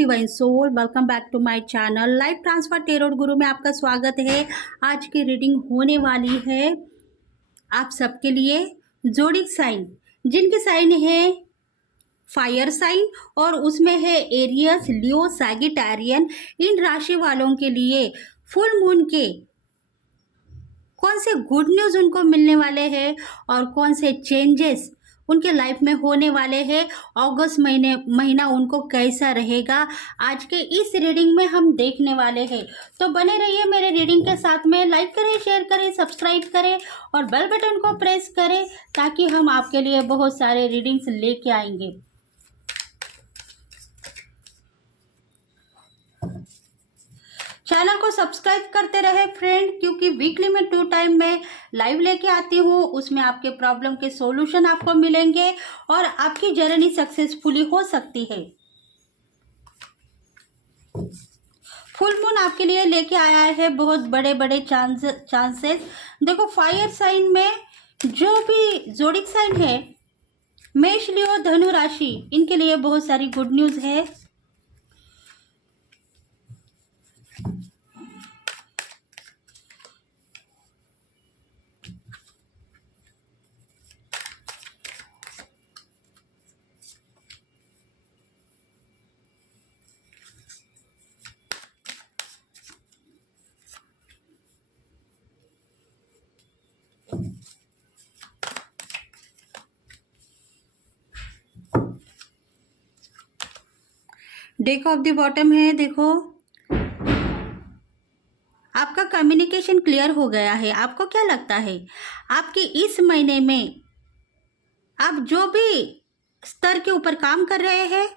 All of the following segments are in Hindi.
Divine soul, welcome back to my channel life transfer tarot guru में आपका स्वागत है। आज की रीडिंग होने वाली है आप सबके लिए जोडिक साइन, जिनके साइन है फायर साइन और उसमें है एरियस, लियो, सैगिटारियन। इन राशि वालों के लिए फुल मून के कौन से गुड न्यूज़ उनको मिलने वाले हैं और कौन से चेंजेस उनके लाइफ में होने वाले हैं, अगस्त महीना उनको कैसा रहेगा, आज के इस रीडिंग में हम देखने वाले हैं। तो बने रहिए मेरे रीडिंग के साथ में। लाइक करें, शेयर करें, सब्सक्राइब करें और बेल बटन को प्रेस करें ताकि हम आपके लिए बहुत सारे रीडिंग्स लेके आएंगे। चैनल को सब्सक्राइब करते रहे फ्रेंड, क्योंकि वीकली में 2 टाइम में लाइव लेके आती हूँ। उसमें आपके प्रॉब्लम के सॉल्यूशन आपको मिलेंगे और आपकी जर्नी सक्सेसफुली हो सकती है। फुल मून आपके लिए लेके आया है बहुत बड़े बड़े चांसेस। देखो, फायर साइन में जो भी जोडिक साइन है, मेष, लियो, धनु राशि, इनके लिए बहुत सारी गुड न्यूज है। डेक ऑफ द बॉटम है। देखो, आपका कम्युनिकेशन क्लियर हो गया है। आपको क्या लगता है आपके इस महीने में आप जो भी स्तर के ऊपर काम कर रहे हैं,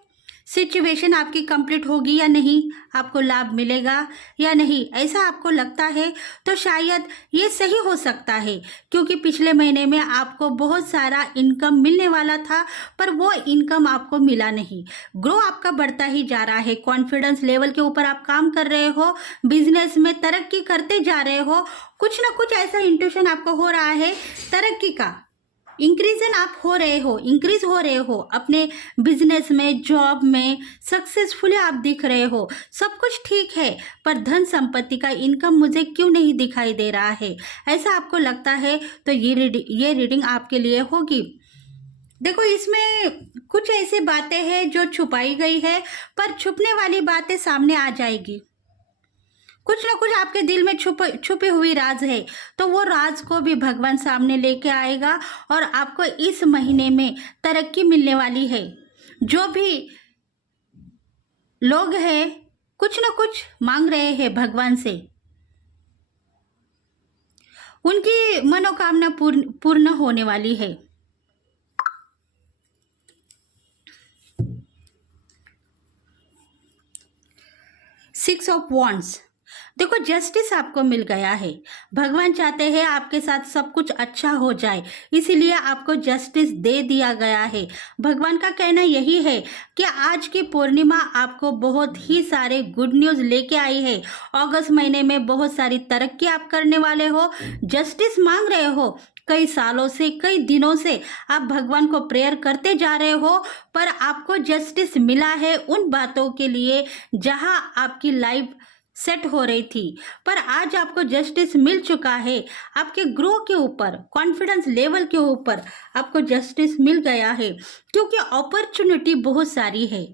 सिचुएशन आपकी कंप्लीट होगी या नहीं, आपको लाभ मिलेगा या नहीं, ऐसा आपको लगता है तो शायद ये सही हो सकता है, क्योंकि पिछले महीने में आपको बहुत सारा इनकम मिलने वाला था पर वो इनकम आपको मिला नहीं। ग्रो आपका बढ़ता ही जा रहा है, कॉन्फिडेंस लेवल के ऊपर आप काम कर रहे हो, बिजनेस में तरक्की करते जा रहे हो, कुछ ना कुछ ऐसा इंट्यूशन आपको हो रहा है तरक्की का। इंक्रीजन आप हो रहे हो, इंक्रीज हो रहे हो अपने बिजनेस में, जॉब में सक्सेसफुली आप दिख रहे हो, सब कुछ ठीक है, पर धन संपत्ति का इनकम मुझे क्यों नहीं दिखाई दे रहा है, ऐसा आपको लगता है तो ये रीडिंग आपके लिए होगी। देखो, इसमें कुछ ऐसी बातें हैं जो छुपाई गई है, पर छुपने वाली बातें सामने आ जाएगी। कुछ ना कुछ आपके दिल में छुपी हुई राज है, तो वो राज को भी भगवान सामने लेके आएगा और आपको इस महीने में तरक्की मिलने वाली है। जो भी लोग हैं कुछ ना कुछ मांग रहे हैं भगवान से, उनकी मनोकामना पूर्ण होने वाली है। सिक्स ऑफ वॉन्ड्स, देखो, जस्टिस आपको मिल गया है। भगवान चाहते हैं आपके साथ सब कुछ अच्छा हो जाए, इसीलिए आपको जस्टिस दे दिया गया है। भगवान का कहना यही है कि आज की पूर्णिमा आपको बहुत ही सारे गुड न्यूज़ लेके आई है। अगस्त महीने में बहुत सारी तरक्की आप करने वाले हो, जस्टिस मांग रहे हो। कई सालों से, कई दिनों से आप भगवान को प्रेयर करते जा रहे हो, पर आपको जस्टिस मिला है उन बातों के लिए जहां आपकी लाइफ सेट हो रही थी, पर आज आपको जस्टिस मिल चुका है। आपके ग्रो के ऊपर, कॉन्फिडेंस लेवल के ऊपर आपको जस्टिस मिल गया है, क्योंकि अपॉर्चुनिटी बहुत सारी है,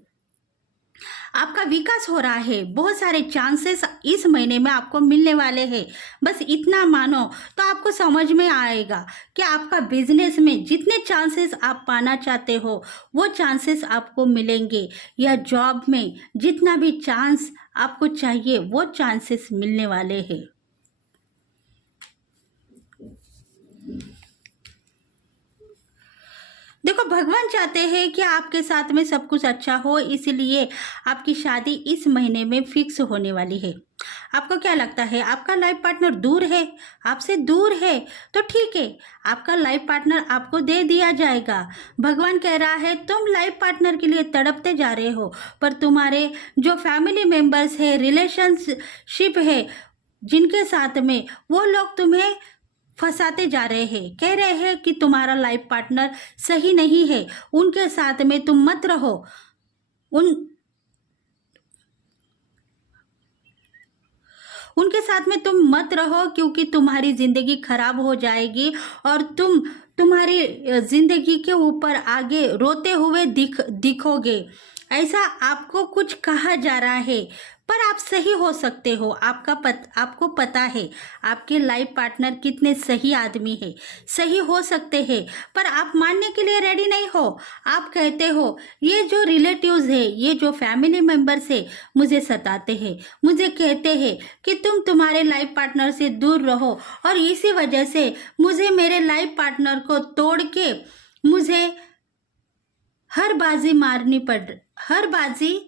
आपका विकास हो रहा है, बहुत सारे चांसेस इस महीने में आपको मिलने वाले हैं। बस इतना मानो तो आपको समझ में आएगा कि आपका बिजनेस में जितने चांसेस आप पाना चाहते हो वो चांसेस आपको मिलेंगे, या जॉब में जितना भी चांस आपको चाहिए वो चांसेस मिलने वाले हैं। देखो, भगवान चाहते हैं कि आपके साथ में सब कुछ अच्छा हो, इसलिए आपकी शादी इस महीने में फिक्स होने वाली है। आपको क्या लगता है आपका लाइफ पार्टनर दूर है, आपसे दूर है, तो ठीक है, आपका लाइफ पार्टनर आपको दे दिया जाएगा। भगवान कह रहा है तुम लाइफ पार्टनर के लिए तड़पते जा रहे हो, पर तुम्हारे जो फैमिली मेंबर्स है, रिलेशनशिप है जिनके साथ में, वो लोग तुम्हें फंसाते जा रहे हैं, कह रहे हैं कि तुम्हारा लाइफ पार्टनर सही नहीं है, उनके साथ में तुम मत रहो, उनके साथ में तुम मत रहो, क्योंकि तुम्हारी ज़िंदगी खराब हो जाएगी और तुम्हारी ज़िंदगी के ऊपर आगे रोते हुए दिखोगे। ऐसा आपको कुछ कहा जा रहा है, पर आप सही हो सकते हो। आपको पता है आपके लाइफ पार्टनर कितने सही आदमी है, सही हो सकते हैं, पर आप मानने के लिए रेडी नहीं हो। आप कहते हो ये जो रिलेटिव्स है, ये जो फैमिली मेंबर्स है, मुझे सताते हैं, मुझे कहते हैं कि तुम तुम्हारे लाइफ पार्टनर से दूर रहो, और इसी वजह से मुझे मेरे लाइफ पार्टनर को तोड़ के मुझे हर बाजी मारनी पड़, हर बाजी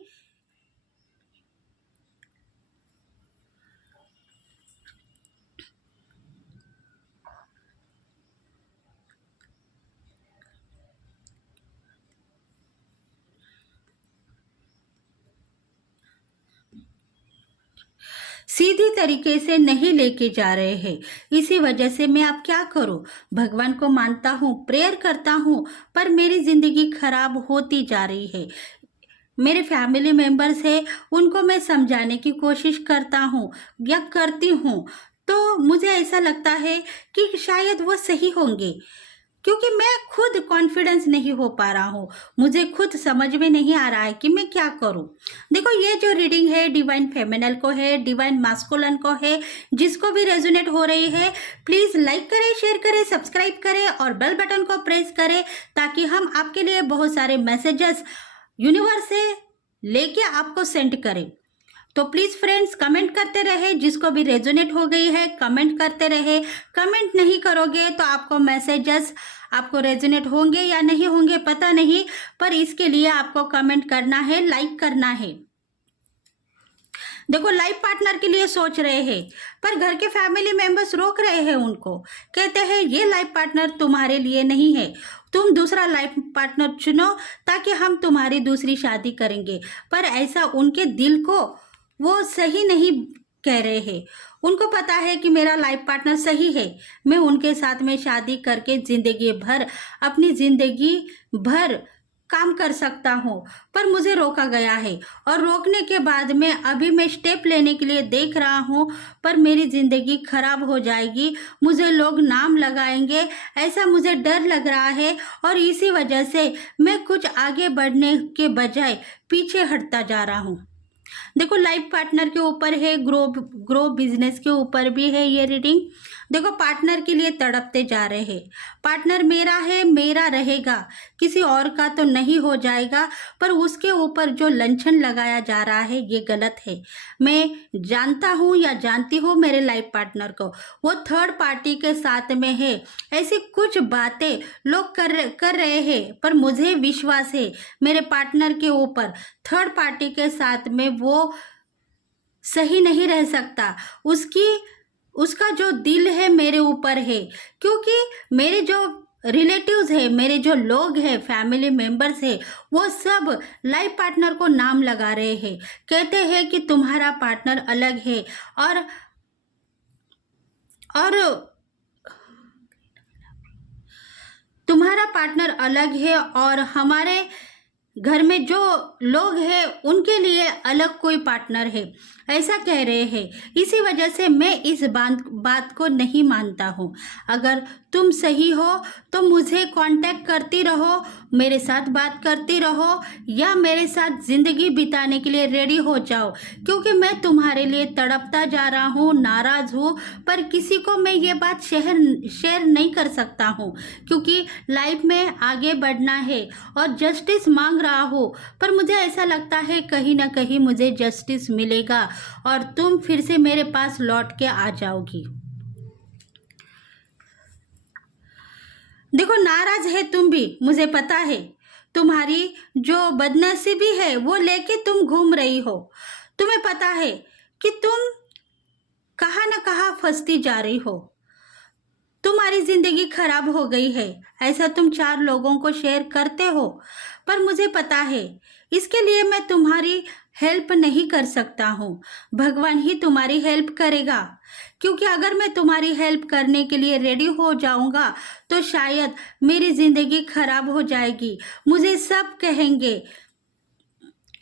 सीधी तरीके से नहीं लेके जा रहे हैं। इसी वजह से मैं अब क्या करूं? भगवान को मानता हूं, प्रेयर करता हूं, पर मेरी जिंदगी खराब होती जा रही है। मेरे फैमिली मेंबर्स है, उनको मैं समझाने की कोशिश करता हूं या करती हूं, तो मुझे ऐसा लगता है कि शायद वो सही होंगे, क्योंकि मैं खुद कॉन्फिडेंस नहीं हो पा रहा हूँ। मुझे खुद समझ में नहीं आ रहा है कि मैं क्या करूँ। देखो, ये जो रीडिंग है डिवाइन फेमिनल को है, डिवाइन मास्कुलिन को है, जिसको भी रेजोनेट हो रही है, प्लीज़ लाइक करें, शेयर करें, सब्सक्राइब करें और बेल बटन को प्रेस करें, ताकि हम आपके लिए बहुत सारे मैसेजेस यूनिवर्स से लेके आपको सेंड करें। तो प्लीज़ फ्रेंड्स कमेंट करते रहे, जिसको भी रेजोनेट हो गई है कमेंट करते रहे। कमेंट नहीं करोगे तो आपको मैसेजेस आपको रेजोनेट होंगे या नहीं होंगे पता नहीं, पर इसके लिए आपको कमेंट करना है, लाइक करना है। देखो, लाइफ पार्टनर के लिए सोच रहे हैं, पर घर के फैमिली मेंबर्स रोक रहे हैं उनको, कहते हैं ये लाइफ पार्टनर तुम्हारे लिए नहीं है, तुम दूसरा लाइफ पार्टनर चुनो, ताकि हम तुम्हारी दूसरी शादी करेंगे। पर ऐसा उनके दिल को वो सही नहीं कह रहे हैं। उनको पता है कि मेरा लाइफ पार्टनर सही है, मैं उनके साथ में शादी करके जिंदगी भर, अपनी जिंदगी भर काम कर सकता हूँ, पर मुझे रोका गया है। और रोकने के बाद में अभी मैं स्टेप लेने के लिए देख रहा हूँ, पर मेरी ज़िंदगी खराब हो जाएगी, मुझे लोग नाम लगाएंगे, ऐसा मुझे डर लग रहा है। और इसी वजह से मैं कुछ आगे बढ़ने के बजाय पीछे हटता जा रहा हूँ। देखो, लाइफ पार्टनर के ऊपर है, ग्रो बिजनेस के ऊपर भी है ये रीडिंग। देखो, पार्टनर के लिए तड़पते जा रहे हैं। पार्टनर मेरा है, मेरा रहेगा, किसी और का तो नहीं हो जाएगा, पर उसके ऊपर जो लंछन लगाया जा रहा है ये गलत है। मैं जानता हूँ या जानती हूँ मेरे लाइफ पार्टनर को, वो थर्ड पार्टी के साथ में है। ऐसी कुछ बातें लोग कर रहे हैं, पर मुझे विश्वास है मेरे पार्टनर के ऊपर, थर्ड पार्टी के साथ में वो सही नहीं रह सकता। उसका जो दिल है मेरे ऊपर है, क्योंकि मेरे जो रिलेटिव्स है, मेरे जो लोग हैं, फैमिली मेंबर्स है, वो सब लाइफ पार्टनर को नाम लगा रहे हैं, कहते हैं कि तुम्हारा पार्टनर अलग है और तुम्हारा पार्टनर अलग है, और हमारे घर में जो लोग हैं उनके लिए अलग कोई पार्टनर है, ऐसा कह रहे हैं। इसी वजह से मैं इस बात को नहीं मानता हूँ। अगर तुम सही हो तो मुझे कांटेक्ट करती रहो, मेरे साथ बात करती रहो, या मेरे साथ ज़िंदगी बिताने के लिए रेडी हो जाओ, क्योंकि मैं तुम्हारे लिए तड़पता जा रहा हूँ, नाराज़ हूँ, पर किसी को मैं ये बात शेयर नहीं कर सकता हूँ, क्योंकि लाइफ में आगे बढ़ना है और जस्टिस मांग रहा हूँ। पर मुझे ऐसा लगता है कहीं ना कहीं मुझे जस्टिस मिलेगा और तुम फिर से मेरे पास लौट के आ जाओगी। देखो, नाराज है तुम भी, मुझे पता है। तुम्हारी जो बदनसीबी है वो लेके तुम घूम रही हो। तुम्हें पता है कि तुम कहाँ ना कहाँ फंसती जा रही हो, तुम्हारी जिंदगी खराब हो गई है, ऐसा तुम 4 लोगों को शेयर करते हो। पर मुझे पता है इसके लिए मैं तुम्हारी हेल्प नहीं कर सकता हूँ, भगवान ही तुम्हारी हेल्प करेगा। क्योंकि अगर मैं तुम्हारी हेल्प करने के लिए रेडी हो जाऊंगा तो शायद मेरी ज़िंदगी खराब हो जाएगी। मुझे सब कहेंगे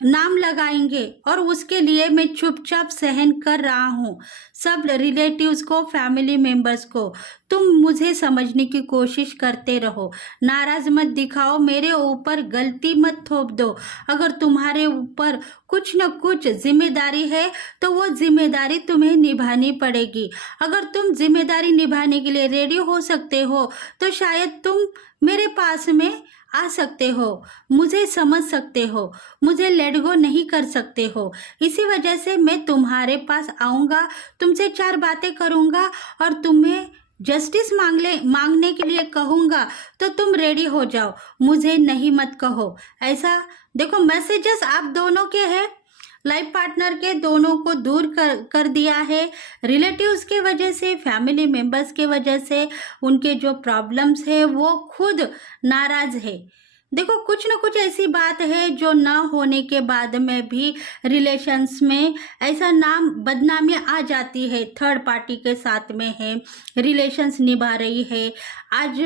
नाम लगाएंगे और उसके लिए मैं चुपचाप सहन कर रहा हूँ। सब रिलेटिव्स को, फैमिली मेंबर्स को। तुम मुझे समझने की कोशिश करते रहो, नाराज मत दिखाओ, मेरे ऊपर गलती मत थोप दो। अगर तुम्हारे ऊपर कुछ न कुछ जिम्मेदारी है तो वो जिम्मेदारी तुम्हें निभानी पड़ेगी। अगर तुम जिम्मेदारी निभाने के लिए रेडी हो सकते हो तो शायद तुम मेरे पास में आ सकते हो, मुझे समझ सकते हो, मुझे लेट गो नहीं कर सकते हो। इसी वजह से मैं तुम्हारे पास आऊँगा, तुमसे 4 बातें करूँगा और तुम्हें जस्टिस मांगने के लिए कहूँगा, तो तुम रेडी हो जाओ, मुझे नहीं मत कहो। ऐसा देखो, मैसेजेस आप दोनों के हैं, लाइफ पार्टनर के दोनों को दूर कर दिया है। रिलेटिव्स के वजह से, फैमिली मेंबर्स के वजह से उनके जो प्रॉब्लम्स है वो खुद नाराज है। देखो, कुछ ना कुछ ऐसी बात है जो ना होने के बाद में भी रिलेशंस में ऐसा नाम बदनामी आ जाती है, थर्ड पार्टी के साथ में है, रिलेशंस निभा रही है। आज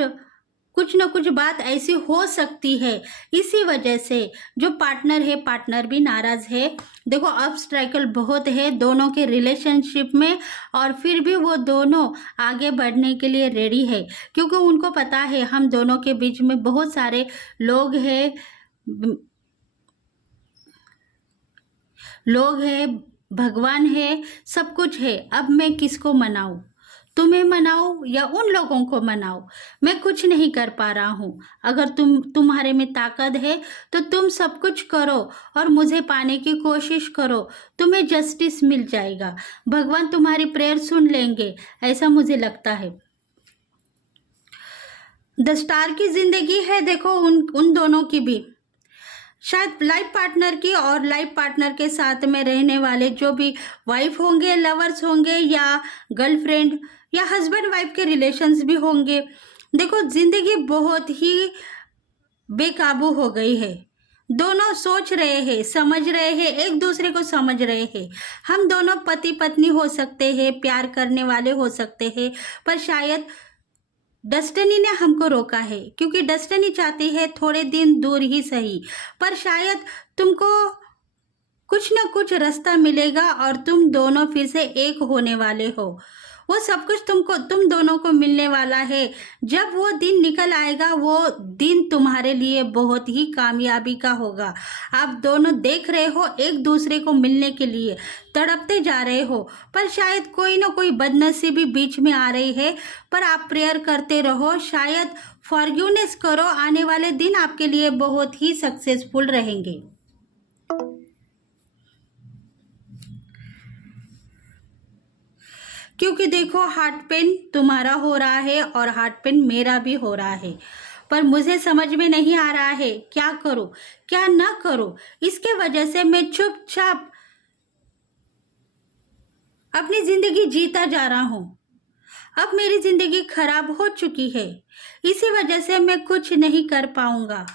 कुछ ना कुछ बात ऐसी हो सकती है, इसी वजह से जो पार्टनर है, पार्टनर भी नाराज है। देखो, ऑब्स्ट्रैकल बहुत है दोनों के रिलेशनशिप में, और फिर भी वो दोनों आगे बढ़ने के लिए रेडी है, क्योंकि उनको पता है हम दोनों के बीच में बहुत सारे लोग हैं, भगवान है, सब कुछ है। अब मैं किसको मनाऊं? तुम्हें मनाऊं या उन लोगों को मनाऊं? मैं कुछ नहीं कर पा रहा हूं। अगर तुम्हारे में ताकत है तो तुम सब कुछ करो और मुझे पाने की कोशिश करो, तुम्हें जस्टिस मिल जाएगा। भगवान तुम्हारी प्रेयर सुन लेंगे, ऐसा मुझे लगता है। द स्टार की जिंदगी है, देखो उन दोनों की भी, शायद लाइफ पार्टनर की और लाइफ पार्टनर के साथ में रहने वाले जो भी वाइफ होंगे, लवर्स होंगे, या गर्लफ्रेंड या हस्बैंड वाइफ के रिलेशंस भी होंगे। देखो, जिंदगी बहुत ही बेकाबू हो गई है। दोनों सोच रहे हैं, समझ रहे हैं, एक दूसरे को समझ रहे हैं। हम दोनों पति पत्नी हो सकते हैं, प्यार करने वाले हो सकते हैं, पर शायद डेस्टिनी ने हमको रोका है, क्योंकि डेस्टिनी चाहती है थोड़े दिन दूर ही सही, पर शायद तुमको कुछ ना कुछ रास्ता मिलेगा और तुम दोनों फिर से एक होने वाले हो। वो सब कुछ तुम दोनों को मिलने वाला है। जब वो दिन निकल आएगा, वो दिन तुम्हारे लिए बहुत ही कामयाबी का होगा। आप दोनों देख रहे हो, एक दूसरे को मिलने के लिए तड़पते जा रहे हो, पर शायद कोई ना कोई बदनसीबी बीच में आ रही है। पर आप प्रेयर करते रहो, शायद फॉरगिवनेस करो, आने वाले दिन आपके लिए बहुत ही सक्सेसफुल रहेंगे। क्योंकि देखो, हार्ट पेन तुम्हारा हो रहा है और हार्ट पेन मेरा भी हो रहा है, पर मुझे समझ में नहीं आ रहा है क्या करूं, क्या ना करूं। इसके वजह से मैं चुपचाप अपनी जिंदगी जीता जा रहा हूं। अब मेरी जिंदगी खराब हो चुकी है, इसी वजह से मैं कुछ नहीं कर पाऊंगा।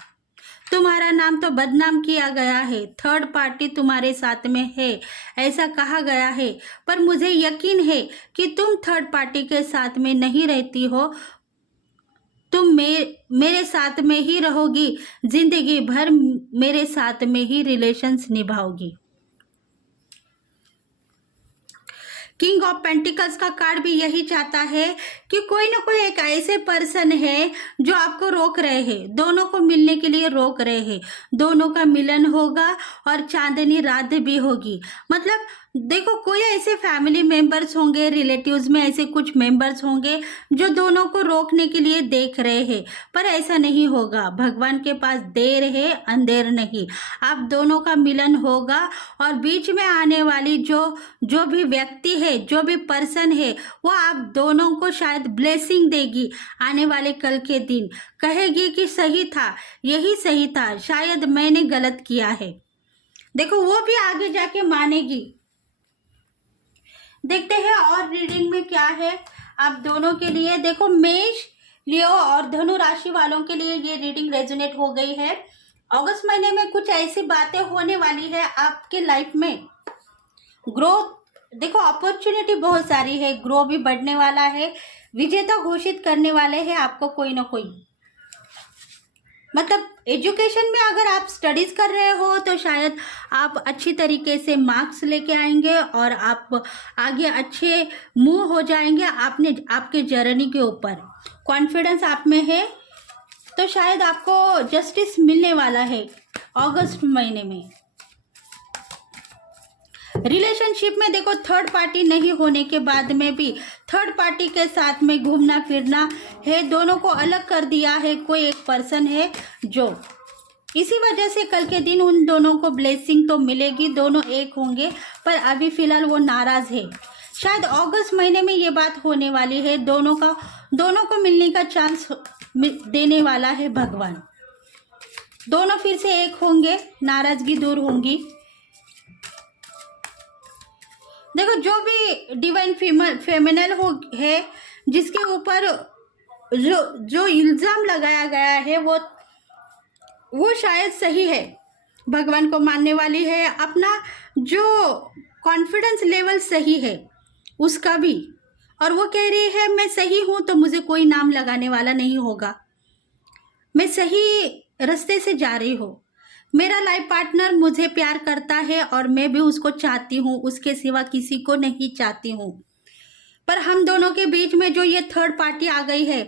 तुम्हारा नाम तो बदनाम किया गया है, थर्ड पार्टी तुम्हारे साथ में है, ऐसा कहा गया है, पर मुझे यकीन है कि तुम थर्ड पार्टी के साथ में नहीं रहती हो। तुम मेरे साथ में ही रहोगी, जिंदगी भर मेरे साथ में ही रिलेशंस निभाओगी। किंग ऑफ पेंटिकल्स का कार्ड भी यही चाहता है कि कोई ना कोई एक ऐसे पर्सन है जो आपको रोक रहे हैं, दोनों को मिलने के लिए रोक रहे हैं। दोनों का मिलन होगा और चांदनी रात भी होगी। मतलब देखो, कोई ऐसे फैमिली मेंबर्स होंगे, रिलेटिव्स में ऐसे कुछ मेंबर्स होंगे जो दोनों को रोकने के लिए देख रहे हैं, पर ऐसा नहीं होगा। भगवान के पास देर है, अंधेर नहीं। आप दोनों का मिलन होगा और बीच में आने वाली जो भी व्यक्ति है, जो भी पर्सन है, वो आप दोनों को शायद ब्लेसिंग देगी। आने वाले कल के दिन कहेगी कि सही था, यही सही था, शायद मैंने गलत किया है। देखो, वो भी आगे जाके मानेगी। देखते हैं और रीडिंग में क्या है आप दोनों के लिए। देखो, मेष, लियो और धनु राशि वालों के लिए ये रीडिंग रेजोनेट हो गई है। अगस्त महीने में कुछ ऐसी बातें होने वाली है आपके लाइफ में। ग्रोथ, देखो अपॉर्चुनिटी बहुत सारी है, ग्रो भी बढ़ने वाला है, विजेता घोषित करने वाले हैं आपको कोई ना कोई। मतलब एजुकेशन में अगर आप स्टडीज कर रहे हो तो शायद आप अच्छी तरीके से मार्क्स लेके आएंगे और आप आगे अच्छे मूव हो जाएंगे। आपने आपके जर्नी के ऊपर कॉन्फिडेंस आप में है, तो शायद आपको जस्टिस मिलने वाला है अगस्त महीने में। रिलेशनशिप में देखो, थर्ड पार्टी नहीं होने के बाद में भी थर्ड पार्टी के साथ में घूमना फिरना है, दोनों को अलग कर दिया है कोई एक पर्सन है जो, इसी वजह से कल के दिन उन दोनों को ब्लेसिंग तो मिलेगी, दोनों एक होंगे, पर अभी फिलहाल वो नाराज है। शायद अगस्त महीने में ये बात होने वाली है, दोनों को मिलने का चांस देने वाला है भगवान। दोनों फिर से एक होंगे, नाराजगी दूर होंगी। देखो, जो भी डिवाइन फेमिनल हो है, जिसके ऊपर जो इल्जाम लगाया गया है वो शायद सही है, भगवान को मानने वाली है, अपना जो कॉन्फिडेंस लेवल सही है उसका भी, और वो कह रही है मैं सही हूं तो मुझे कोई नाम लगाने वाला नहीं होगा, मैं सही रास्ते से जा रही हूँ, मेरा लाइफ पार्टनर मुझे प्यार करता है और मैं भी उसको चाहती हूँ, उसके सिवा किसी को नहीं चाहती हूँ। पर हम दोनों के बीच में जो ये थर्ड पार्टी आ गई है,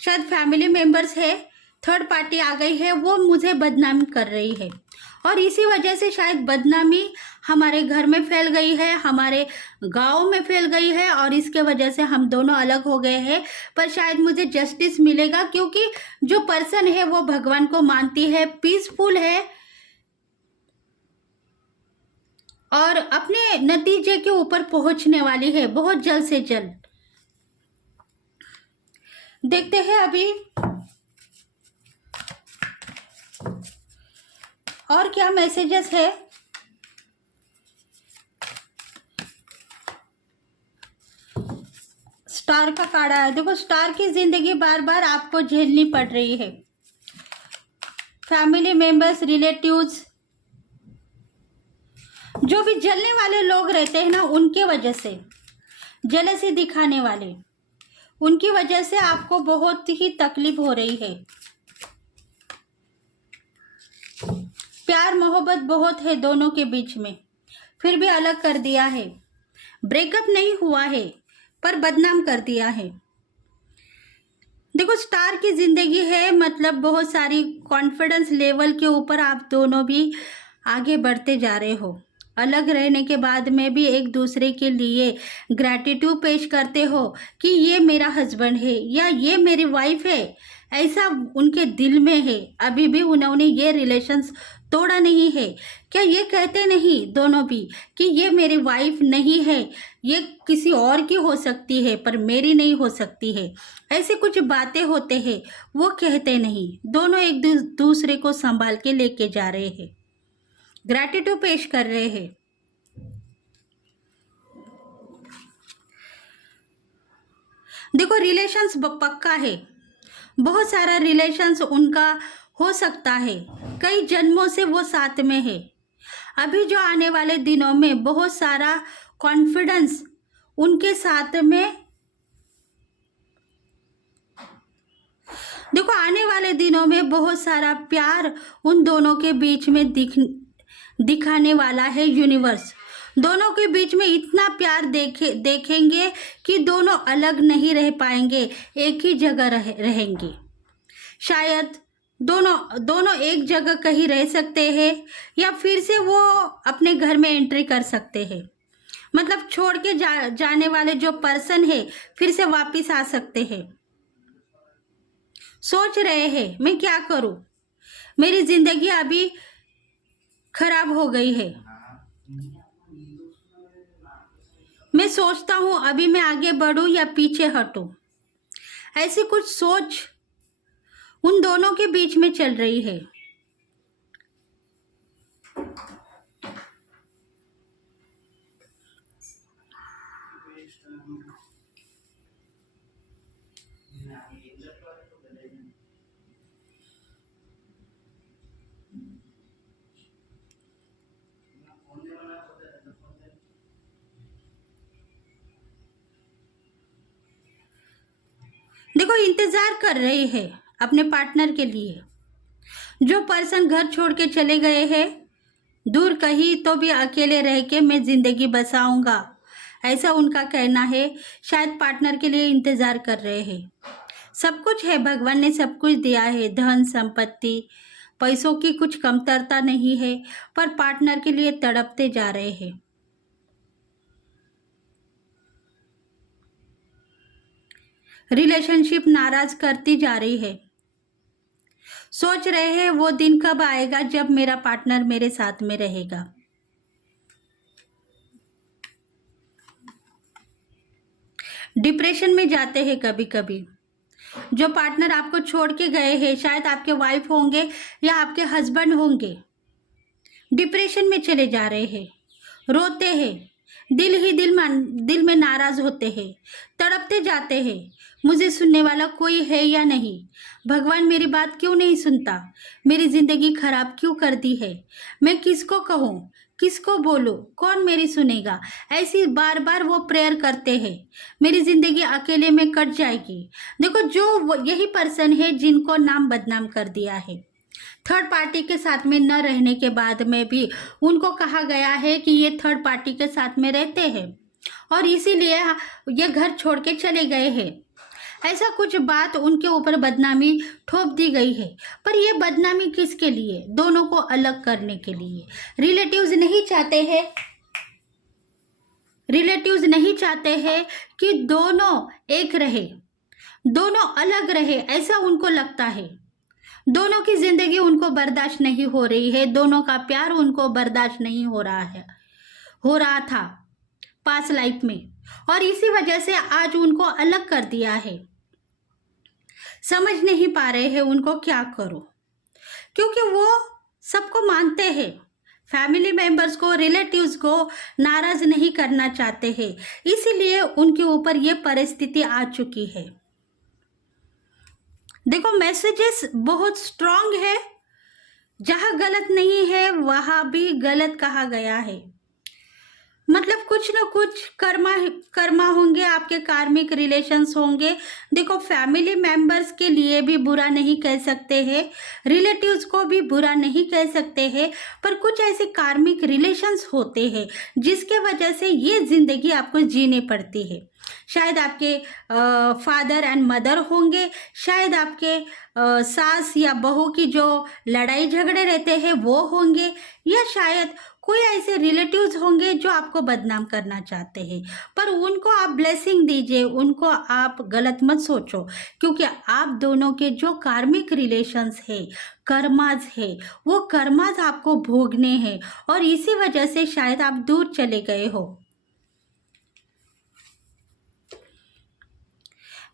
शायद फैमिली मेंबर्स है, थर्ड पार्टी आ गई है, वो मुझे बदनाम कर रही है, और इसी वजह से शायद बदनामी हमारे घर में फैल गई है, हमारे गांव में फैल गई है, और इसके वजह से हम दोनों अलग हो गए हैं। पर शायद मुझे जस्टिस मिलेगा, क्योंकि जो पर्सन है वो भगवान को मानती है, पीसफुल है और अपने नतीजे के ऊपर पहुंचने वाली है बहुत जल्द से जल्द। देखते हैं अभी और क्या मैसेजेस है। स्टार का कार्ड आया। देखो, स्टार की जिंदगी बार बार आपको झेलनी पड़ रही है, फैमिली मेंबर्स, रिलेटिव्स, जो भी जलने वाले लोग रहते हैं ना, उनके वजह से, जेलसी दिखाने वाले, उनकी वजह से आपको बहुत ही तकलीफ हो रही है। प्यार मोहब्बत बहुत है दोनों के बीच में, फिर भी अलग कर दिया है। ब्रेकअप नहीं हुआ है पर बदनाम कर दिया है। देखो, स्टार की जिंदगी है, मतलब बहुत सारी कॉन्फिडेंस लेवल के ऊपर आप दोनों भी आगे बढ़ते जा रहे हो। अलग रहने के बाद में भी एक दूसरे के लिए ग्रैटिट्यूड पेश करते हो कि ये मेरा हस्बैंड है या ये मेरी वाइफ है, ऐसा उनके दिल में है। अभी भी उन्होंने ये रिलेशंस तोड़ा नहीं है। क्या ये कहते नहीं दोनों भी कि ये मेरी वाइफ नहीं है, ये किसी और की हो सकती है पर मेरी नहीं हो सकती है, ऐसे कुछ बातें होते हैं, वो कहते नहीं। दोनों एक दूसरे को संभाल के लेके जा रहे हैं, ग्रैटिट्यूड पेश कर रहे हैं। देखो, रिलेशंस पक्का है, बहुत सारा रिलेशंस उनका हो सकता है, कई जन्मों से वो साथ में है। अभी जो आने वाले दिनों में बहुत सारा कॉन्फिडेंस उनके साथ में, देखो आने वाले दिनों में बहुत सारा प्यार उन दोनों के बीच में दिखाने वाला है यूनिवर्स। दोनों के बीच में इतना प्यार देखेंगे कि दोनों अलग नहीं रह पाएंगे, एक ही जगह रहेंगे। शायद दोनों एक जगह कहीं रह सकते हैं या फिर से वो अपने घर में एंट्री कर सकते हैं। मतलब छोड़ के जाने वाले जो पर्सन है फिर से वापस आ सकते हैं। सोच रहे हैं मैं क्या करूं, मेरी जिंदगी अभी खराब हो गई है, मैं सोचता हूं अभी मैं आगे बढ़ूं या पीछे हटूं। ऐसी कुछ सोच उन दोनों के बीच में चल रही है। देखो, इंतजार कर रहे हैं, अपने पार्टनर के लिए। जो पर्सन घर छोड़ के चले गए हैं दूर कहीं, तो भी अकेले रह के मैं जिंदगी बसाऊंगा, ऐसा उनका कहना है। शायद पार्टनर के लिए इंतजार कर रहे हैं। सब कुछ है, भगवान ने सब कुछ दिया है, धन संपत्ति, पैसों की कुछ कमतरता नहीं है, पर पार्टनर के लिए तड़पते जा रहे हैं। रिलेशनशिप नाराज करती जा रही है। सोच रहे हैं वो दिन कब आएगा जब मेरा पार्टनर मेरे साथ में रहेगा। डिप्रेशन में जाते हैं कभी कभी। जो पार्टनर आपको छोड़ के गए हैं, शायद आपके वाइफ होंगे या आपके हस्बैंड होंगे, डिप्रेशन में चले जा रहे हैं, रोते हैं, दिल में नाराज होते हैं, तड़पते जाते हैं। मुझे सुनने वाला कोई है या नहीं? भगवान मेरी बात क्यों नहीं सुनता? मेरी जिंदगी खराब क्यों कर दी है? मैं किसको कहूँ, किसको बोलूँ, कौन मेरी सुनेगा? ऐसी बार बार वो प्रेयर करते हैं। मेरी जिंदगी अकेले में कट जाएगी। देखो, यही पर्सन है जिनको नाम बदनाम कर दिया है। थर्ड पार्टी के साथ में न रहने के बाद में भी उनको कहा गया है कि ये थर्ड पार्टी के साथ में रहते हैं और इसीलिए ये घर छोड़ के चले गए हैं। ऐसा कुछ बात उनके ऊपर बदनामी ठोप दी गई है। पर ये बदनामी किसके लिए? दोनों को अलग करने के लिए। रिलेटिव्स नहीं चाहते हैं कि दोनों एक रहे, दोनों अलग रहे, ऐसा उनको लगता है। दोनों की जिंदगी उनको बर्दाश्त नहीं हो रही है, दोनों का प्यार उनको बर्दाश्त नहीं हो रहा था पास्ट लाइफ में, और इसी वजह से आज उनको अलग कर दिया है। समझ नहीं पा रहे हैं उनको क्या करो, क्योंकि वो सबको मानते हैं, फैमिली मेंबर्स को, रिलेटिव्स को नाराज नहीं करना चाहते हैं, इसीलिए उनके ऊपर ये परिस्थिति आ चुकी है। देखो, मैसेजेस बहुत स्ट्रांग है। जहां गलत नहीं है वहां भी गलत कहा गया है। मतलब कुछ ना कुछ कर्मा होंगे, आपके कार्मिक रिलेशंस होंगे। देखो, फैमिली मेंबर्स के लिए भी बुरा नहीं कह सकते हैं, रिलेटिव्स को भी बुरा नहीं कह सकते हैं, पर कुछ ऐसे कार्मिक रिलेशंस होते हैं जिसके वजह से ये जिंदगी आपको जीने पड़ती है। शायद आपके फादर एंड मदर होंगे, शायद आपके सास या बहू की जो लड़ाई झगड़े रहते हैं वो होंगे, या शायद कोई ऐसे रिलेटिव्स होंगे जो आपको बदनाम करना चाहते हैं। पर उनको आप ब्लेसिंग दीजिए, उनको आप गलत मत सोचो, क्योंकि आप दोनों के जो कार्मिक रिलेशंस है, कर्माज है, वो कर्माज आपको भोगने हैं और इसी वजह से शायद आप दूर चले गए हो।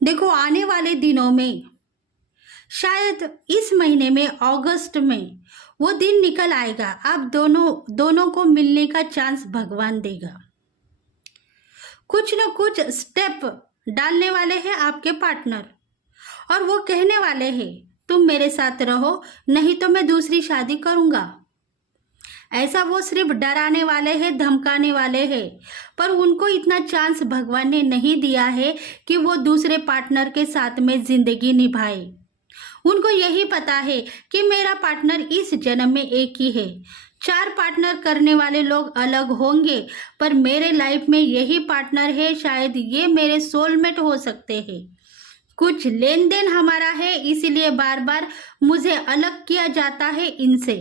देखो, आने वाले दिनों में, शायद इस महीने में, अगस्त में वो दिन निकल आएगा। आप दोनों को मिलने का चांस भगवान देगा। कुछ न कुछ स्टेप डालने वाले हैं आपके पार्टनर, और वो कहने वाले हैं तुम मेरे साथ रहो, नहीं तो मैं दूसरी शादी करूंगा। ऐसा वो सिर्फ डराने वाले हैं, धमकाने वाले हैं, पर उनको इतना चांस भगवान ने नहीं दिया है कि वो दूसरे पार्टनर के साथ में जिंदगी निभाए। उनको यही पता है कि मेरा पार्टनर इस जन्म में एक ही है। 4 पार्टनर करने वाले लोग अलग होंगे, पर मेरे लाइफ में यही पार्टनर है, शायद ये मेरे सोलमेट हो सकते हैं। कुछ लेन देन हमारा है, इसीलिए बार बार मुझे अलग किया जाता है इनसे।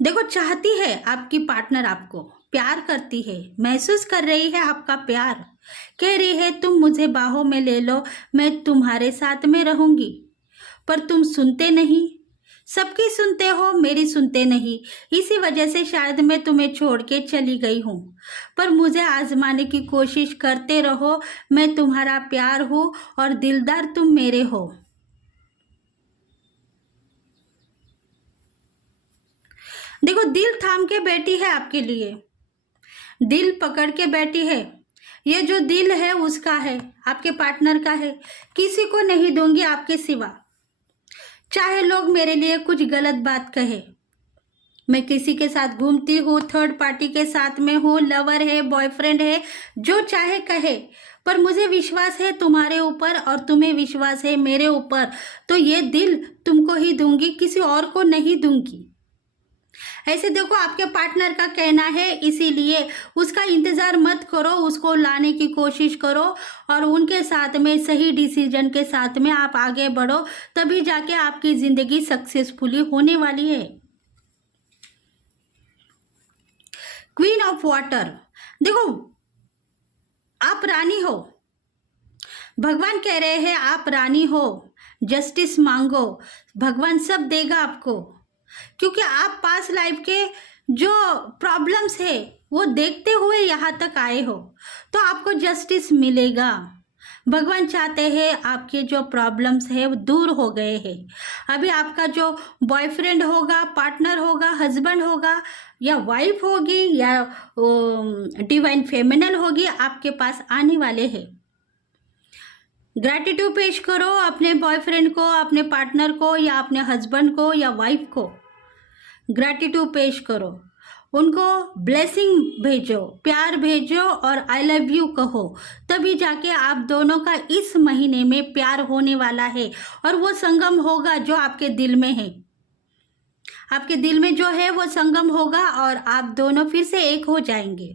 देखो, चाहती है आपकी पार्टनर, आपको प्यार करती है, महसूस कर रही है आपका प्यार, कह रही है तुम मुझे बाहों में ले लो, मैं तुम्हारे साथ में रहूंगी। पर तुम सुनते नहीं, सबकी सुनते हो, मेरी सुनते नहीं। इसी वजह से शायद मैं तुम्हें छोड़ के चली गई हूँ, पर मुझे आजमाने की कोशिश करते रहो। मैं तुम्हारा प्यार हूँ और दिलदार तुम मेरे हो। देखो, दिल थाम के बैठी है आपके लिए, दिल पकड़ के बैठी है। ये जो दिल है उसका है, आपके पार्टनर का है, किसी को नहीं दूंगी आपके सिवा। चाहे लोग मेरे लिए कुछ गलत बात कहे, मैं किसी के साथ घूमती हूँ, थर्ड पार्टी के साथ में हूँ, लवर है, बॉयफ्रेंड है, जो चाहे कहे, पर मुझे विश्वास है तुम्हारे ऊपर और तुम्हें विश्वास है मेरे ऊपर, तो ये दिल तुमको ही दूंगी, किसी और को नहीं दूंगी। ऐसे देखो आपके पार्टनर का कहना है, इसीलिए उसका इंतजार मत करो, उसको लाने की कोशिश करो और उनके साथ में सही डिसीजन के साथ में आप आगे बढ़ो, तभी जाके आपकी जिंदगी सक्सेसफुली होने वाली है। क्वीन ऑफ वाटर, देखो आप रानी हो, भगवान कह रहे हैं आप रानी हो, जस्टिस मांगो, भगवान सब देगा आपको, क्योंकि आप पास लाइफ के जो प्रॉब्लम्स है वो देखते हुए यहाँ तक आए हो, तो आपको जस्टिस मिलेगा। भगवान चाहते हैं आपके जो प्रॉब्लम्स है वो दूर हो गए हैं। अभी आपका जो बॉयफ्रेंड होगा, पार्टनर होगा, हस्बैंड होगा या वाइफ होगी या डिवाइन फेमिनल होगी, आपके पास आने वाले हैं। ग्रैटिट्यूड पेश करो अपने बॉयफ्रेंड को, अपने पार्टनर को या अपने हस्बैंड को या वाइफ को, ग्रैटिट्यूड पेश करो, उनको ब्लेसिंग भेजो, प्यार भेजो और आई लव यू कहो, तभी जाके आप दोनों का इस महीने में प्यार होने वाला है और वो संगम होगा जो आपके दिल में है। आपके दिल में जो है वो संगम होगा और आप दोनों फिर से एक हो जाएंगे।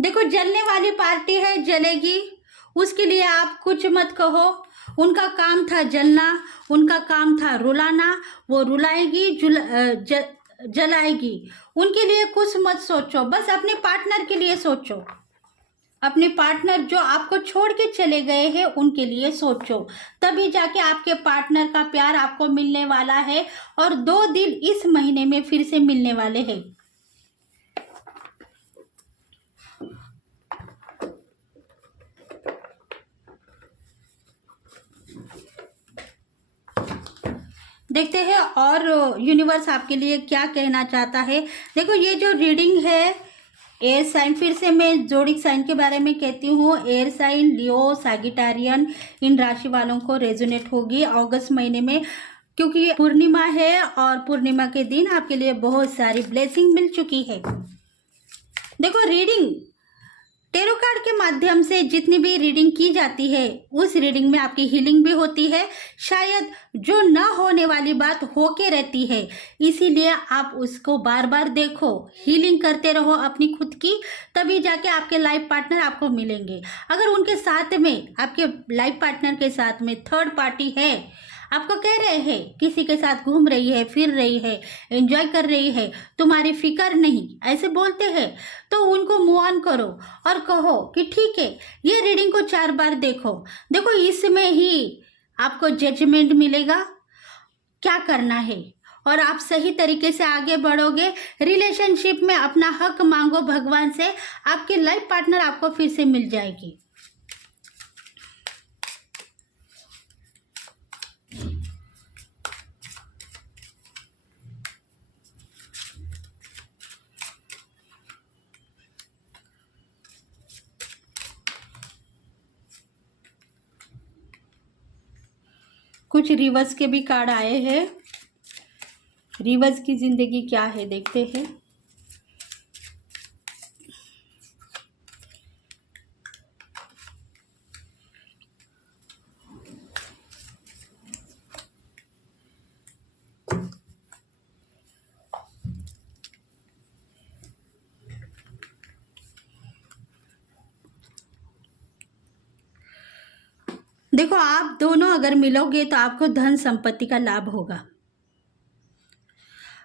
देखो जलने वाली पार्टी है, जलेगी, उसके लिए आप कुछ मत कहो। उनका काम था जलना, उनका काम था रुलाना, वो रुलाएगी, जलाएगी। उनके लिए कुछ मत सोचो, बस अपने पार्टनर के लिए सोचो, अपने पार्टनर जो आपको छोड़ के चले गए हैं उनके लिए सोचो, तभी जाके आपके पार्टनर का प्यार आपको मिलने वाला है और 2 दिल इस महीने में फिर से मिलने वाले हैं। देखते हैं और यूनिवर्स आपके लिए क्या कहना चाहता है। देखो ये जो रीडिंग है एयर साइन, फिर से मैं जोडिक साइन के बारे में कहती हूँ। एयर साइन, लियो, सैजिटेरियन, इन राशि वालों को रेजोनेट होगी अगस्त महीने में, क्योंकि पूर्णिमा है और पूर्णिमा के दिन आपके लिए बहुत सारी ब्लेसिंग मिल चुकी है। देखो रीडिंग टेरो कार्ड के माध्यम से जितनी भी रीडिंग की जाती है उस रीडिंग में आपकी हीलिंग भी होती है। शायद जो न होने वाली बात होके रहती है, इसीलिए आप उसको बार बार देखो, हीलिंग करते रहो अपनी खुद की, तभी जाके आपके लाइफ पार्टनर आपको मिलेंगे। अगर उनके साथ में, आपके लाइफ पार्टनर के साथ में थर्ड पार्टी है, आपको कह रहे हैं किसी के साथ घूम रही है, फिर रही है, एंजॉय कर रही है, तुम्हारी फिक्र नहीं, ऐसे बोलते हैं, तो उनको मूव ऑन करो और कहो कि ठीक है, ये रीडिंग को 4 बार देखो। देखो इसमें ही आपको जजमेंट मिलेगा क्या करना है और आप सही तरीके से आगे बढ़ोगे। रिलेशनशिप में अपना हक मांगो भगवान से, आपके लाइफ पार्टनर आपको फिर से मिल जाएगी। कुछ रिवर्स के भी कार्ड आए हैं। रिवर्स की जिंदगी क्या है देखते हैं। देखो आप दोनों अगर मिलोगे तो आपको धन संपत्ति का लाभ होगा।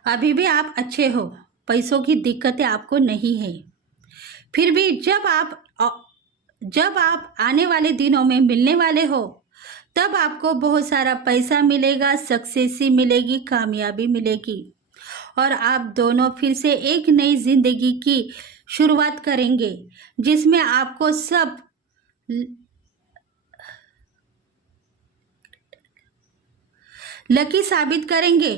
अभी भी आप अच्छे हो, पैसों की दिक्कतें आपको नहीं है, फिर भी जब आप आने वाले दिनों में मिलने वाले हो तब आपको बहुत सारा पैसा मिलेगा, सक्सेस मिलेगी, कामयाबी मिलेगी और आप दोनों फिर से एक नई जिंदगी की शुरुआत करेंगे, जिसमें आपको सब लकी साबित करेंगे।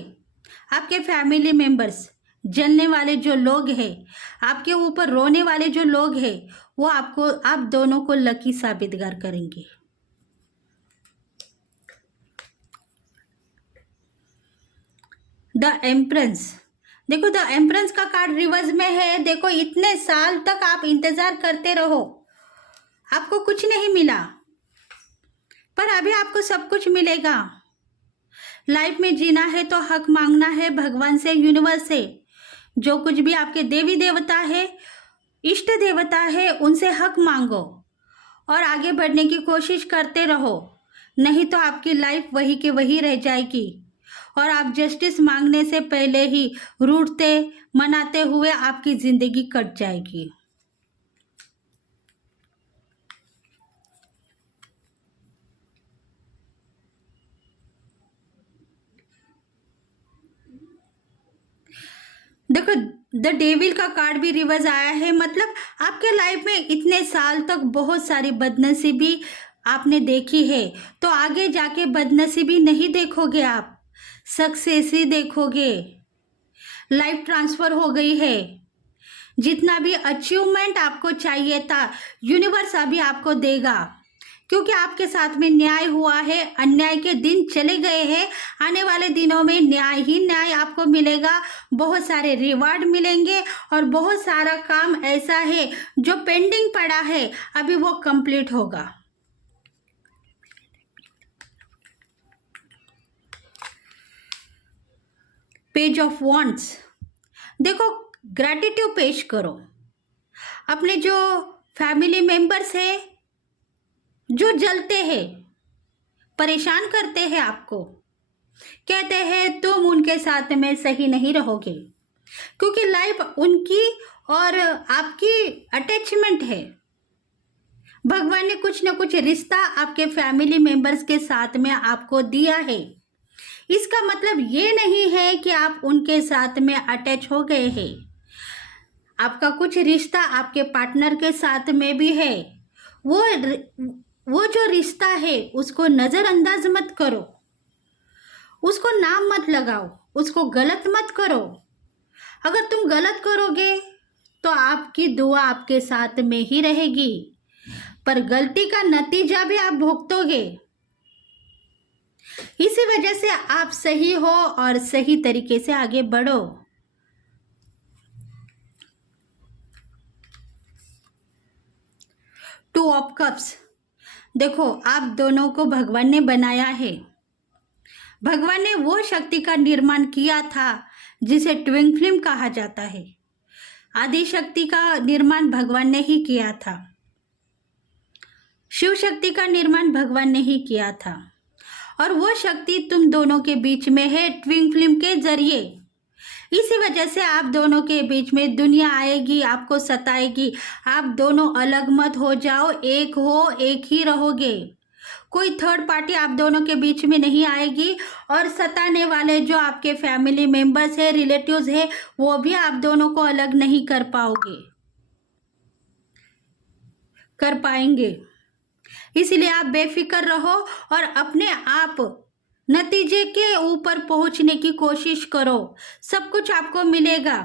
आपके फैमिली मेंबर्स, जलने वाले जो लोग हैं, आपके ऊपर रोने वाले जो लोग हैं, वो आप दोनों को लकी साबितगार करेंगे। द एम्प्रेंस, देखो द एम्प्रेंस का कार्ड रिवर्स में है। देखो इतने साल तक आप इंतजार करते रहो, आपको कुछ नहीं मिला, पर अभी आपको सब कुछ मिलेगा। लाइफ में जीना है तो हक मांगना है भगवान से, यूनिवर्स से। जो कुछ भी आपके देवी देवता है, इष्ट देवता है, उनसे हक मांगो और आगे बढ़ने की कोशिश करते रहो, नहीं तो आपकी लाइफ वही के वही रह जाएगी और आप जस्टिस मांगने से पहले ही रूठते मनाते हुए आपकी जिंदगी कट जाएगी। देखो द डेविल का कार्ड भी रिवर्स आया है, मतलब आपके लाइफ में इतने साल तक बहुत सारी बदनसीबी आपने देखी है, तो आगे जाके बदनसीबी नहीं देखोगे आप, सक्सेस ही देखोगे। लाइफ ट्रांसफर हो गई है, जितना भी अचीवमेंट आपको चाहिए था यूनिवर्स अभी आपको देगा, क्योंकि आपके साथ में न्याय हुआ है। अन्याय के दिन चले गए हैं, आने वाले दिनों में न्याय ही न्याय आपको मिलेगा। बहुत सारे रिवार्ड मिलेंगे और बहुत सारा काम ऐसा है जो पेंडिंग पड़ा है, अभी वो कंप्लीट होगा। पेज ऑफ वॉन्ड्स, देखो ग्रैटिट्यूड पेश करो। अपने जो फैमिली मेंबर्स है जो जलते हैं, परेशान करते हैं आपको, कहते हैं तुम उनके साथ में सही नहीं रहोगे, क्योंकि लाइफ उनकी और आपकी अटैचमेंट है। भगवान ने कुछ न कुछ रिश्ता आपके फैमिली मेंबर्स के साथ में आपको दिया है। इसका मतलब ये नहीं है कि आप उनके साथ में अटैच हो गए हैं। आपका कुछ रिश्ता आपके पार्टनर के साथ में भी है। वो जो रिश्ता है उसको नज़रअंदाज मत करो, उसको नाम मत लगाओ, उसको गलत मत करो। अगर तुम गलत करोगे तो आपकी दुआ आपके साथ में ही रहेगी, पर गलती का नतीजा भी आप भुगतोगे। इसी वजह से आप सही हो और सही तरीके से आगे बढ़ो। टू ऑफ कप्स, देखो आप दोनों को भगवान ने बनाया है। भगवान ने वो शक्ति का निर्माण किया था जिसे ट्विन फ्लेम कहा जाता है। आदि शक्ति का निर्माण भगवान ने ही किया था, शिव शक्ति का निर्माण भगवान ने ही किया था, और वो शक्ति तुम दोनों के बीच में है ट्विन फ्लेम के जरिए। इसी वजह से आप दोनों के बीच में दुनिया आएगी, आपको सताएगी। आप दोनों अलग मत हो जाओ, एक हो, एक ही रहोगे। कोई थर्ड पार्टी आप दोनों के बीच में नहीं आएगी, और सताने वाले जो आपके फैमिली मेंबर्स है, रिलेटिव्स है, वो भी आप दोनों को अलग नहीं कर पाएंगे। इसलिए आप बेफिक्र रहो और अपने आप नतीजे के ऊपर पहुंचने की कोशिश करो, सब कुछ आपको मिलेगा।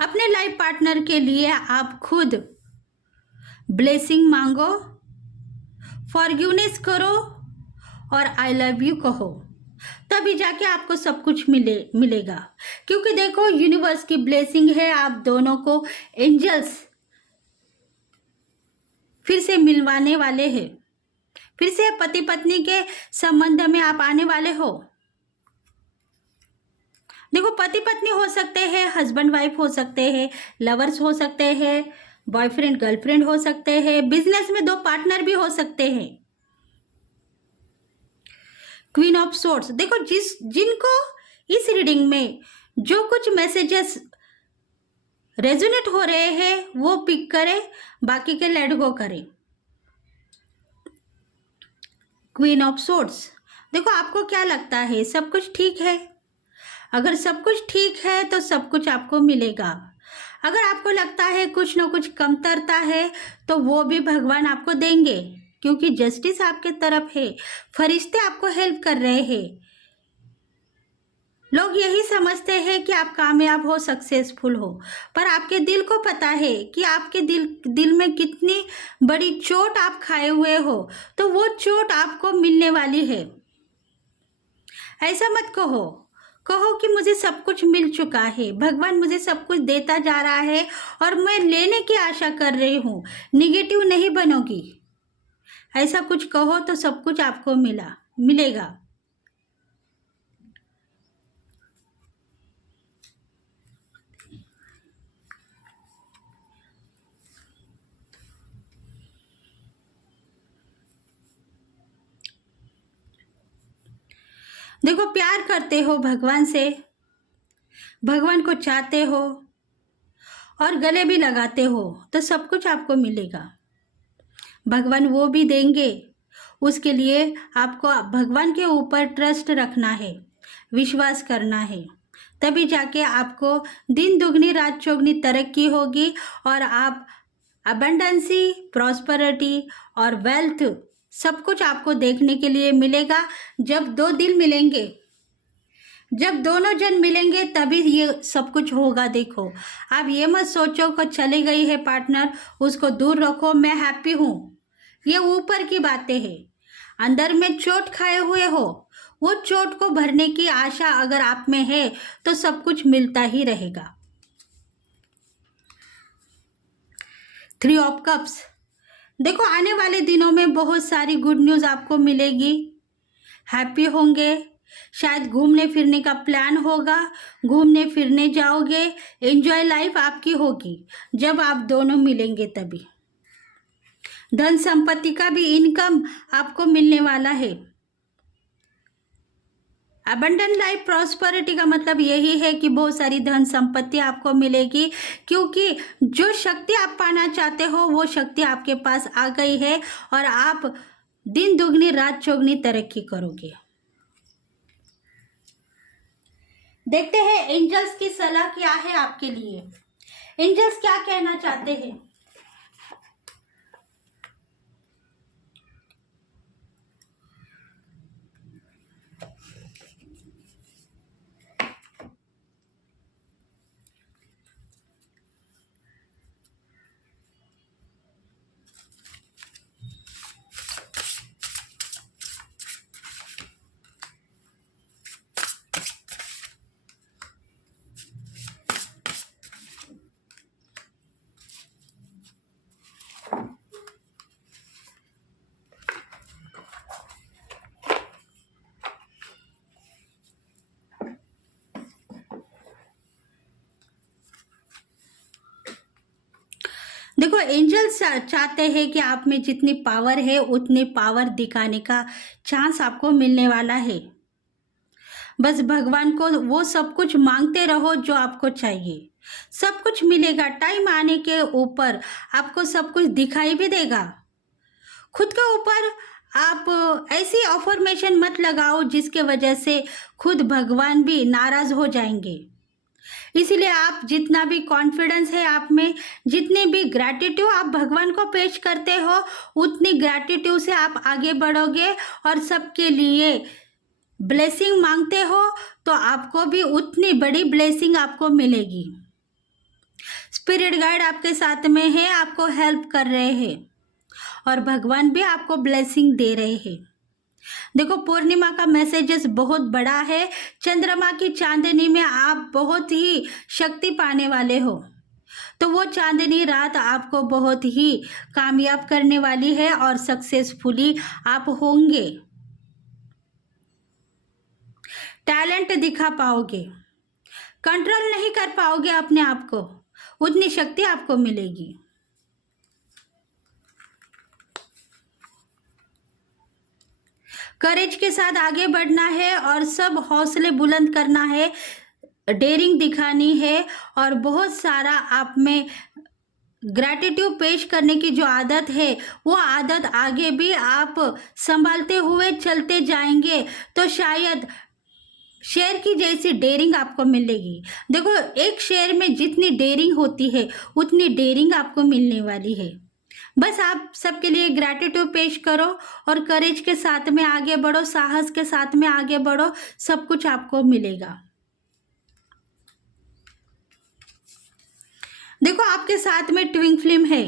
अपने लाइफ पार्टनर के लिए आप खुद ब्लेसिंग मांगो, फॉरगिवनेस करो और आई लव यू कहो, तभी जाके आपको सब कुछ मिलेगा। क्योंकि देखो यूनिवर्स की ब्लेसिंग है, आप दोनों को एंजल्स फिर से मिलवाने वाले हैं, फिर से पति पत्नी के संबंध में आप आने वाले हो। देखो पति पत्नी हो सकते हैं, हस्बैंड वाइफ हो सकते हैं, लवर्स हो सकते हैं, बॉयफ्रेंड गर्लफ्रेंड हो सकते हैं, बिजनेस में दो पार्टनर भी हो सकते हैं। क्वीन ऑफ सोर्ड्स, देखो जिनको इस रीडिंग में जो कुछ मैसेजेस रेजोनेट हो रहे हैं वो पिक करें, बाकी के लेट गो करें। क्वीन ऑफ सोर्ड्स, देखो आपको क्या लगता है, सब कुछ ठीक है? अगर सब कुछ ठीक है तो सब कुछ आपको मिलेगा। अगर आपको लगता है कुछ ना कुछ कमतरता है तो वो भी भगवान आपको देंगे, क्योंकि जस्टिस आपके तरफ है, फरिश्ते आपको हेल्प कर रहे हैं। लोग यही समझते हैं कि आप कामयाब हो, सक्सेसफुल हो, पर आपके दिल को पता है कि आपके दिल में कितनी बड़ी चोट आप खाए हुए हो, तो वो चोट आपको मिलने वाली है। ऐसा मत कहो, कहो कि मुझे सब कुछ मिल चुका है, भगवान मुझे सब कुछ देता जा रहा है और मैं लेने की आशा कर रही हूँ। निगेटिव नहीं बनोगी, ऐसा कुछ कहो तो सब कुछ आपको मिलेगा। देखो, प्यार करते हो भगवान से, भगवान को चाहते हो और गले भी लगाते हो, तो सब कुछ आपको मिलेगा। भगवान वो भी देंगे, उसके लिए आपको भगवान के ऊपर ट्रस्ट रखना है, विश्वास करना है, तभी जाके आपको दिन दुगनी रात चौगनी तरक्की होगी और आप अबंडेंसी, प्रॉस्पेरिटी और वेल्थ सब कुछ आपको देखने के लिए मिलेगा। जब दो दिल मिलेंगे, जब दोनों जन मिलेंगे तभी ये सब कुछ होगा। देखो, आप ये मत सोचो कि चली गई है पार्टनर, उसको दूर रखो, मैं हैप्पी हूँ, ये ऊपर की बातें हैं। अंदर में चोट खाए हुए हो, वो चोट को भरने की आशा अगर आप में है तो सब कुछ मिलता ही रहेगा। 3 ऑफ कप्स, देखो आने वाले दिनों में बहुत सारी गुड न्यूज़ आपको मिलेगी, हैप्पी होंगे, शायद घूमने फिरने का प्लान होगा, घूमने फिरने जाओगे, एंजॉय लाइफ आपकी होगी जब आप दोनों मिलेंगे तभी। धन संपत्ति का भी इनकम आपको मिलने वाला है। अबंडेंट लाइफ, प्रॉस्पेरिटी का मतलब यही है कि बहुत सारी धन संपत्ति आपको मिलेगी, क्योंकि जो शक्ति आप पाना चाहते हो वो शक्ति आपके पास आ गई है और आप दिन दुगनी रात चौगनी तरक्की करोगे। देखते हैं एंजल्स की सलाह क्या है आपके लिए, एंजल्स क्या कहना चाहते हैं। देखो, एंजल्स चाहते हैं कि आप में जितनी पावर है उतनी पावर दिखाने का चांस आपको मिलने वाला है। बस भगवान को वो सब कुछ मांगते रहो जो आपको चाहिए, सब कुछ मिलेगा। टाइम आने के ऊपर आपको सब कुछ दिखाई भी देगा। खुद के ऊपर आप ऐसी अफर्मेशन मत लगाओ जिसके वजह से खुद भगवान भी नाराज हो जाएंगे। इसीलिए आप जितना भी कॉन्फिडेंस है आप में, जितनी भी ग्रैटिट्यूड आप भगवान को पेश करते हो, उतनी ग्रैटिट्यूड से आप आगे बढ़ोगे और सबके लिए ब्लेसिंग मांगते हो तो आपको भी उतनी बड़ी ब्लेसिंग आपको मिलेगी। स्पिरिट गाइड आपके साथ में है, आपको हेल्प कर रहे हैं और भगवान भी आपको ब्लेसिंग दे रहे हैं। देखो, पूर्णिमा का मैसेजेस बहुत बड़ा है। चंद्रमा की चांदनी में आप बहुत ही शक्ति पाने वाले हो, तो वो चांदनी रात आपको बहुत ही कामयाब करने वाली है और सक्सेसफुली आप होंगे। टैलेंट दिखा पाओगे, कंट्रोल नहीं कर पाओगे अपने आप को, उतनी शक्ति आपको मिलेगी। करेज के साथ आगे बढ़ना है और सब हौसले बुलंद करना है, डेयरिंग दिखानी है और बहुत सारा आप में ग्रैटिट्यूड पेश करने की जो आदत है वो आदत आगे भी आप संभालते हुए चलते जाएंगे तो शायद शेर की जैसी डेयरिंग आपको मिलेगी। देखो, एक शेर में जितनी डेयरिंग होती है उतनी डेयरिंग आपको मिलने वाली है। बस आप सबके लिए ग्रैटिट्यूड पेश करो और करेज के साथ में आगे बढ़ो, साहस के साथ में आगे बढ़ो, सब कुछ आपको मिलेगा। देखो आपके साथ में ट्विन फ्लेम है,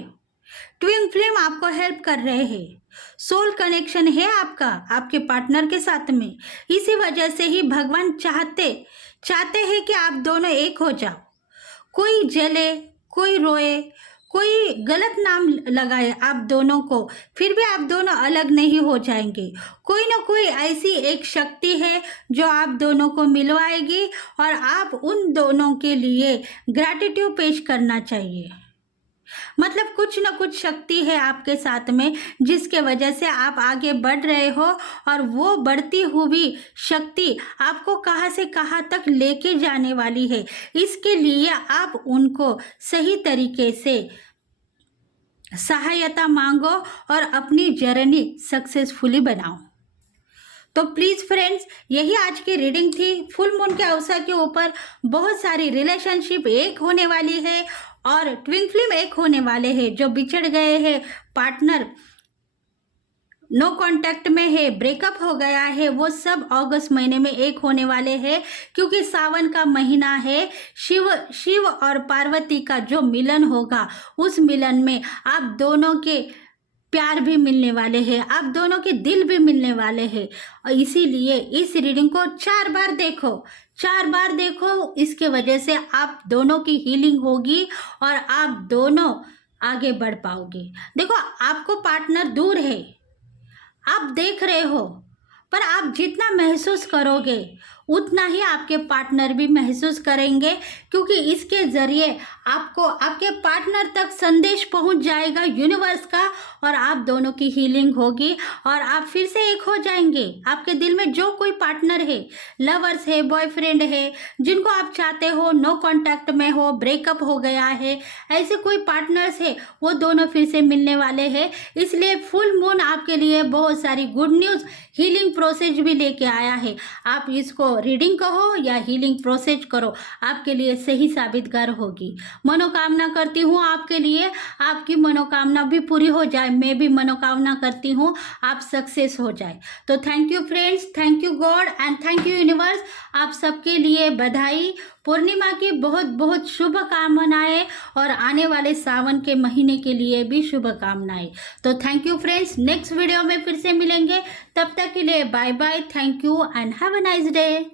ट्विन फ्लेम आपको हेल्प कर रहे हैं, सोल कनेक्शन है आपका आपके पार्टनर के साथ में। इसी वजह से ही भगवान चाहते हैं कि आप दोनों एक हो जाओ। कोई जले, कोई रोए, कोई गलत नाम लगाए आप दोनों को, फिर भी आप दोनों अलग नहीं हो जाएंगे। कोई ना कोई ऐसी एक शक्ति है जो आप दोनों को मिलवाएगी और आप उन दोनों के लिए ग्रैटिट्यूड पेश करना चाहिए। मतलब कुछ ना कुछ शक्ति है आपके साथ में जिसके वजह से आप आगे बढ़ रहे हो, और वो बढ़ती हुई शक्ति आपको कहाँ से कहाँ तक लेके जाने वाली है। इसके लिए आप उनको सही तरीके से सहायता मांगो और अपनी जर्नी सक्सेसफुली बनाओ। तो प्लीज़ फ्रेंड्स, यही आज की रीडिंग थी। फुल मून के अवसर के ऊपर बहुत सारी रिलेशनशिप एक होने वाली है और ट्विन फ्लेम एक होने वाले हैं। जो बिछड़ गए हैं पार्टनर, नो कांटेक्ट में है, ब्रेकअप हो गया है, वो सब अगस्त महीने में एक होने वाले हैं, क्योंकि सावन का महीना है। शिव और पार्वती का जो मिलन होगा, उस मिलन में आप दोनों के प्यार भी मिलने वाले हैं, आप दोनों के दिल भी मिलने वाले हैं। और इसीलिए इस रीडिंग को 4 बार देखो, इसके वजह से आप दोनों की हीलिंग होगी और आप दोनों आगे बढ़ पाओगे। देखो आपको पार्टनर दूर है, आप देख रहे हो, पर आप जितना महसूस करोगे उतना ही आपके पार्टनर भी महसूस करेंगे, क्योंकि इसके ज़रिए आपको आपके पार्टनर तक संदेश पहुंच जाएगा यूनिवर्स का, और आप दोनों की हीलिंग होगी और आप फिर से एक हो जाएंगे। आपके दिल में जो कोई पार्टनर है, लवर्स है, बॉयफ्रेंड है, जिनको आप चाहते हो, नो कांटेक्ट में हो, ब्रेकअप हो गया है, ऐसे कोई पार्टनर्स है, वो दोनों फिर से मिलने वाले हैं। इसलिए फुल मून आपके लिए बहुत सारी गुड न्यूज़, हीलिंग प्रोसेस भी लेके आया है। आप इसको रीडिंग कहो या हीलिंग प्रोसेस करो, आपके लिए सही साबितगार होगी। मनोकामना करती हूँ आपके लिए, आपकी मनोकामना भी पूरी हो जाए। मैं भी मनोकामना करती हूँ आप सक्सेस हो जाए। तो thank you friends, thank you God and thank you universe. आप सबके लिए बधाई, पूर्णिमा की बहुत बहुत शुभकामनाएं और आने वाले सावन के महीने के लिए भी शुभकामनाएं। तो thank you friends, next video में फिर से मिलेंगे। तब तक के लिए bye bye, thank you and have a nice day.